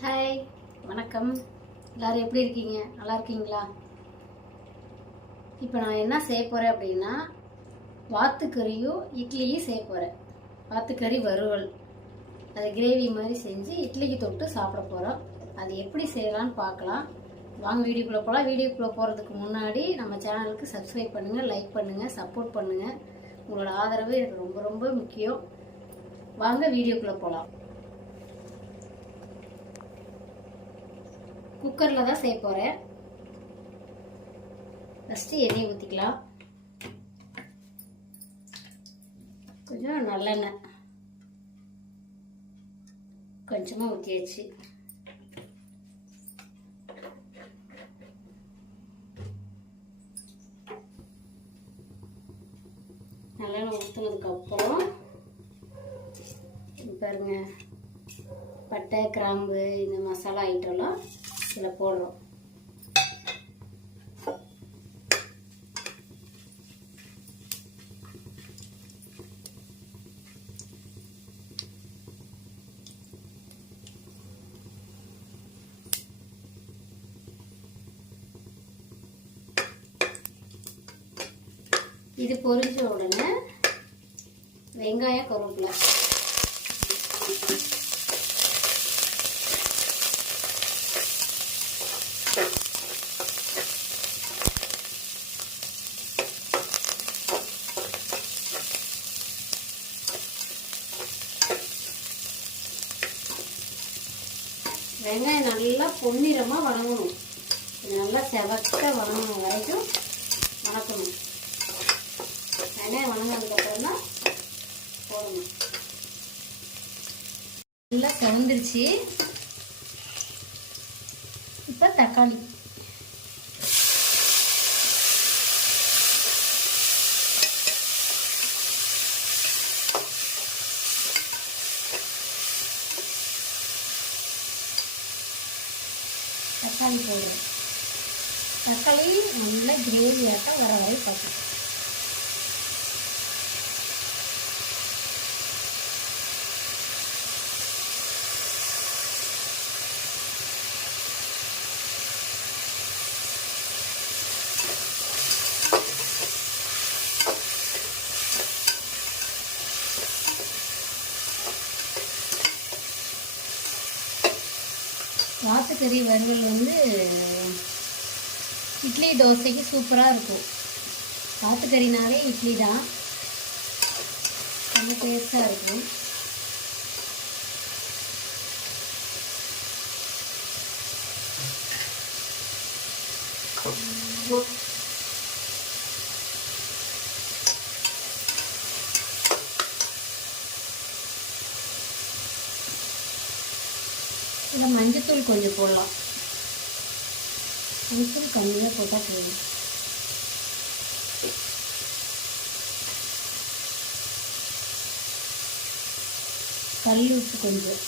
Hi, வணக்கம். எல்லோரும் எப்படி இருக்கீங்க? நல்லா இருக்கீங்களா? இப்போ நான் என்ன செய்ய போகிறேன் அப்படின்னா, வாத்துக்கறியும் இட்லியும் செய்ய போகிறேன். வாத்துக்கறி வறுவல், அது கிரேவி மாதிரி செஞ்சு இட்லிக்கு தொட்டு சாப்பிட போகிறோம். அது எப்படி செய்யலான்னு பார்க்கலாம். வாங்க வீடியோக்குள்ளே போகலாம். வீடியோக்குள்ளே போகிறதுக்கு முன்னாடி நம்ம சேனலுக்கு சப்ஸ்கிரைப் பண்ணுங்கள், லைக் பண்ணுங்கள், சப்போர்ட் பண்ணுங்கள். உங்களோட ஆதரவு எனக்கு ரொம்ப ரொம்ப முக்கியம். வாங்க வீடியோக்குள்ளே போகலாம். குக்கரில் தான் செய்ய போகிறேன். ஃபஸ்ட்டு எண்ணெய் ஊற்றிக்கலாம். கொஞ்சம் நல்லெண்ணெய் கொஞ்சமாக ஊற்றியாச்சு. நல்லெண்ணெய் ஊற்றுனதுக்கப்புறம் பாருங்க, பட்டை கிராம்பு இந்த மசாலா ஐட்டம்லாம் இதில் போடுறோம். இது பொரிஞ்ச உடனே வெங்காயம் கருவேப்பிலை வெங்காயம் நல்லா பொன்னிறமாக வதங்கணும். இது நல்லா செவக்க வதங்கணும் வரைக்கும் வதக்கணும். வெங்காயம் வதங்கினதுக்கப்புறம் தான் போடணும். நல்லா செவந்துருச்சு. இப்போ தக்காளி போடுறோம். தக்காளி நல்லா கிரேவியாட்ட வர வரை பார்க்கணும். வாத்துக்கறி வறுவல் இட்லி தோசைக்கு சூப்பராக இருக்கும். வாத்துக்கறினாலே இட்லி தான், ரொம்ப டேஸ்டாக இருக்கும். இதில் மஞ்சத்தூள் கொஞ்சம் போடலாம். மஞ்சள் கம்மியாக போட்டால் போதும். கல் உப்பு கொஞ்சம்.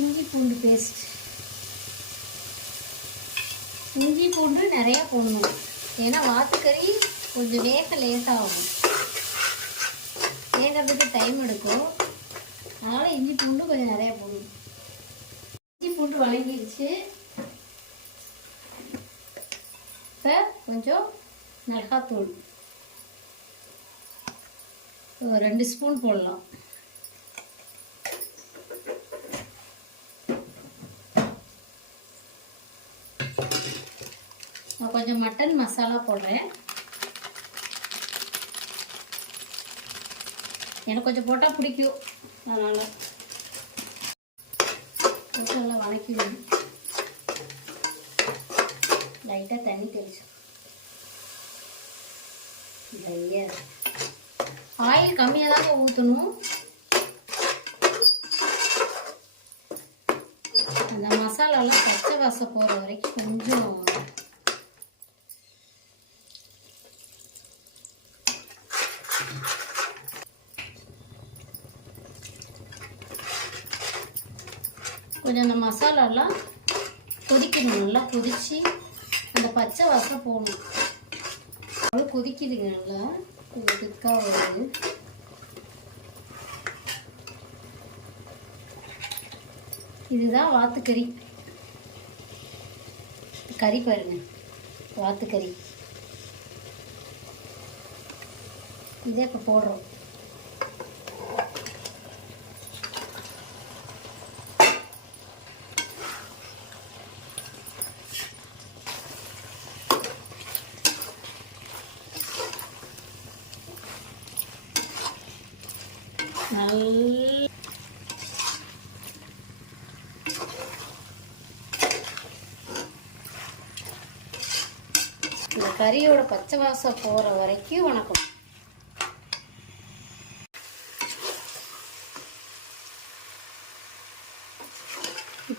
இஞ்சி பூண்டு பேஸ்ட். இஞ்சி பூண்டு நிறையா போடணும். ஏன்னா வாத்துக்கறி கொஞ்சம் லேசாகும், வேகிறதுக்கு டைம் எடுக்கும். அதனால் இஞ்சி பூண்டு கொஞ்சம் நிறையா போடணும். இஞ்சி பூண்டு வதங்கிடுச்சு. இப்போ கொஞ்சம் மிளகாத்தூள் 2 ஸ்பூன் போடலாம். நான் கொஞ்சம் மட்டன் மசாலா போடுறேன். எனக்கு கொஞ்சம் போட்டால் பிடிக்கும், அதனால் கொஞ்சம் நல்லா வதக்கிடும். லைட்டாக தண்ணி தெளிச்சு ஆயில் கம்மியாக தாங்க ஊற்றணும். அந்த மசாலாலாம் பச்சை வாசம் போகிற வரைக்கும் கொஞ்சம் கொஞ்சம் அந்த மசாலாலாம் கொதிக்கணும், நல்லா கொதித்து அந்த பச்சை வாசம் போகணும். அவ்வளோ கொதிக்குதுங்க, நல்லா கொஞ்சம் திக்காக வருது. இதுதான் வாத்துக்கறி. கறி பாருங்க, வாத்துக்கறி. இதே இப்போ போடுறோம். நல்ல இந்த கறியோட பச்சை வாசம் போகிற வரைக்கும் வணக்கம்.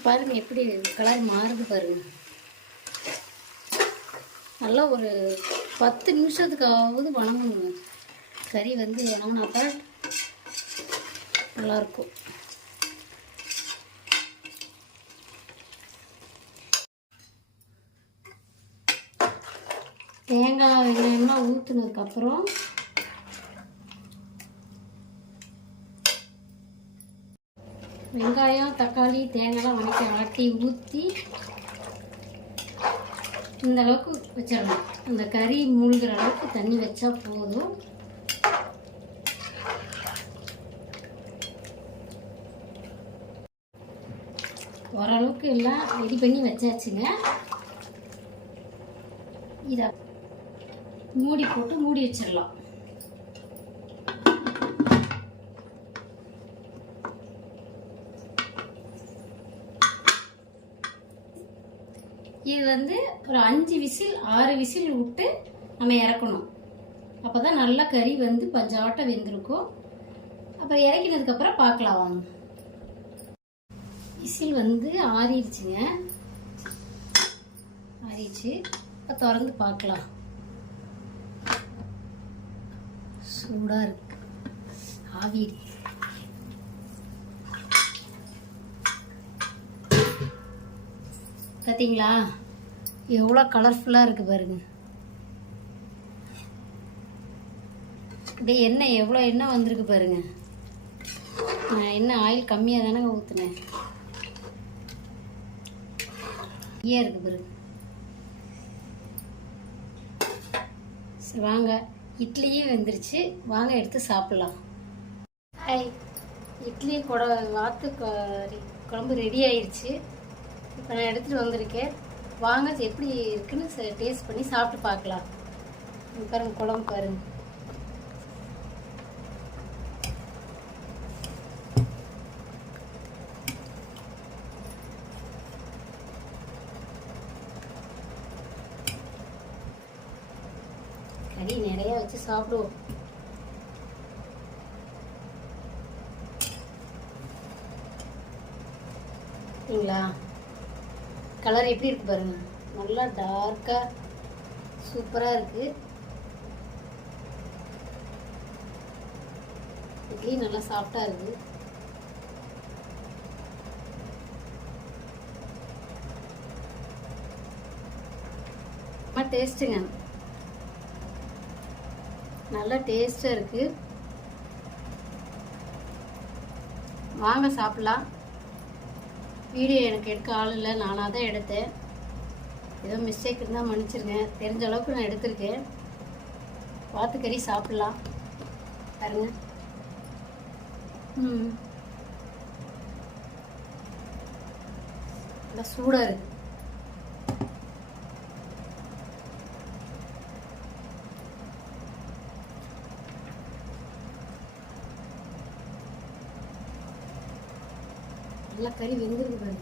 பாருங்க எப்படி கலர் மாறுது பாருங்க. நல்லா ஒரு 10 நிமிஷத்துக்காவது வணங்கணுங்க. கறி வந்து வணங்கினாத்தான் நல்லாயிருக்கும். தேங்காய் வெங்காயம்லாம் ஊற்றுனதுக்கப்புறம் வெங்காயம் தக்காளி தேங்காய்லாம் ஆட்டி ஊற்றி இந்த அளவுக்கு வச்சிடலாம். அந்த கறி மூழ்கிற அளவுக்கு தண்ணி வச்சா போதும். ஓரளவுக்கு எல்லாம் ரெடி பண்ணி வச்சாச்சுங்க. இதை மூடி போட்டு மூடி வச்சிடலாம். இது வந்து ஒரு 5 விசில் 6 விசில் விட்டு நம்ம இறக்கணும். அப்போ தான் நல்லா கறி வந்து பஞ்சாட்டம் வெந்திருக்கும். அப்புறம் இறக்கினதுக்கப்புறம் பார்க்கலாம் வாங்க. விசில் வந்து ஆறிடுச்சுங்க, ஆறிடுச்சு. இப்போ திறந்து பார்க்கலாம். சூடாக இருக்கு, ஆவி இருக்கு. பார்த்தீங்களா எவ்வளோ கலர்ஃபுல்லாக இருக்குது பாருங்க. அப்படியே எண்ணெய் எவ்வளோ எண்ணெய் வந்திருக்கு பாருங்க. நான் எண்ணெய் ஆயில் கம்மியாக தானே ஊற்றுனேன். ஏன் இருக்குது பாருங்க. சரி வாங்க, இட்லியும் வெந்துருச்சு, வாங்க எடுத்து சாப்பிட்லாம். இட்லி வாத்து குழம்பு ரெடி ஆயிடுச்சு. இப்போ நான் எடுத்துகிட்டு வந்திருக்கேன். வாங்க எப்படி இருக்குன்னு டேஸ்ட் பண்ணி சாப்பிட்டு பார்க்கலாம். பாருங்க குழம்பு பாருங்க. கறி நிறைய வச்சு சாப்பிடுவோம். சரிங்களா? கலர் எப்படி இருக்கு பாருங்க, நல்லா டார்க்கா சூப்பரா இருக்கு. இட்லி நல்லா சாஃப்டா இருக்கு. ரொம்ப டேஸ்ட்டுங்க, நல்லா டேஸ்டா இருக்கு. வாங்க சாப்பிடலாம். வீடியோ எனக்கு எடுக்க ஆள் இல்லை, நானாக தான் எடுத்தேன். ஏதோ மிஸ்டேக் இருந்தால் மன்னிச்சிருங்க. தெரிஞ்ச அளவுக்கு நான் எடுத்திருக்கேன். வாத்துக்கறி சாப்பிட்லாம் பாருங்க. நல்லா சூடாக இருக்கு. நல்லா கறி வெந்திருக்கு பாருங்க.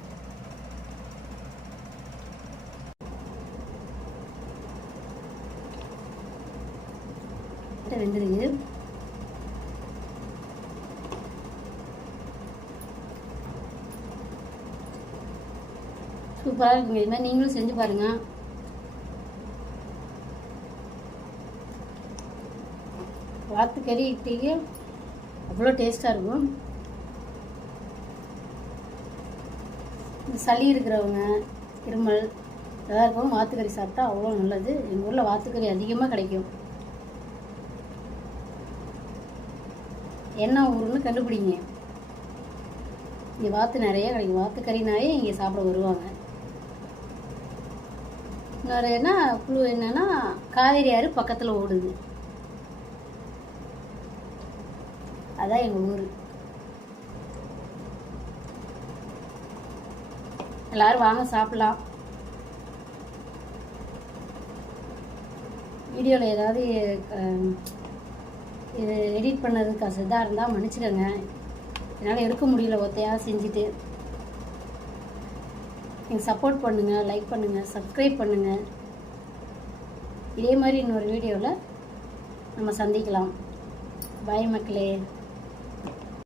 வெந்துருங்க. சூப்பராக இருக்குங்க. இது மாதிரி நீங்களும் செஞ்சு பாருங்க. வாத்துக்கறி இட்லிக்கு அவ்வளோ டேஸ்ட்டாக இருக்கும். சளி இருக்கிறவங்க, இருமல் எதாக இருக்கவும் வாத்துக்கறி சாப்பிட்டா அவ்வளோ நல்லது. எங்கள் ஊரில் வாத்துக்கறி அதிகமாக கிடைக்கும். என்ன ஊருன்னு கண்டுபிடிங்க. இங்கே வாத்து நிறைய கிடைக்கும். வாத்துக்கறினாலே இங்கே சாப்பிட வருவாங்க. இன்னொரு என்ன குழு என்னன்னா, காவேரி ஆறு பக்கத்தில் ஓடுது. அதான் எங்கள் ஊர். எல்லாரும் வாங்க சாப்பிடலாம். வீடியோவில் ஏதாவது இது எடிட் பண்ணதுக்கு இதாக இருந்தால் மன்னிச்சுக்கோங்க. என்னால் எடுக்க முடியல, ஒத்தையாக செஞ்சுட்டு. நீங்கள் சப்போர்ட் பண்ணுங்கள், லைக் பண்ணுங்கள், சப்ஸ்கிரைப் பண்ணுங்கள். இதே மாதிரி இன்னொரு வீடியோவில் நம்ம சந்திக்கலாம். பாய் மக்களே.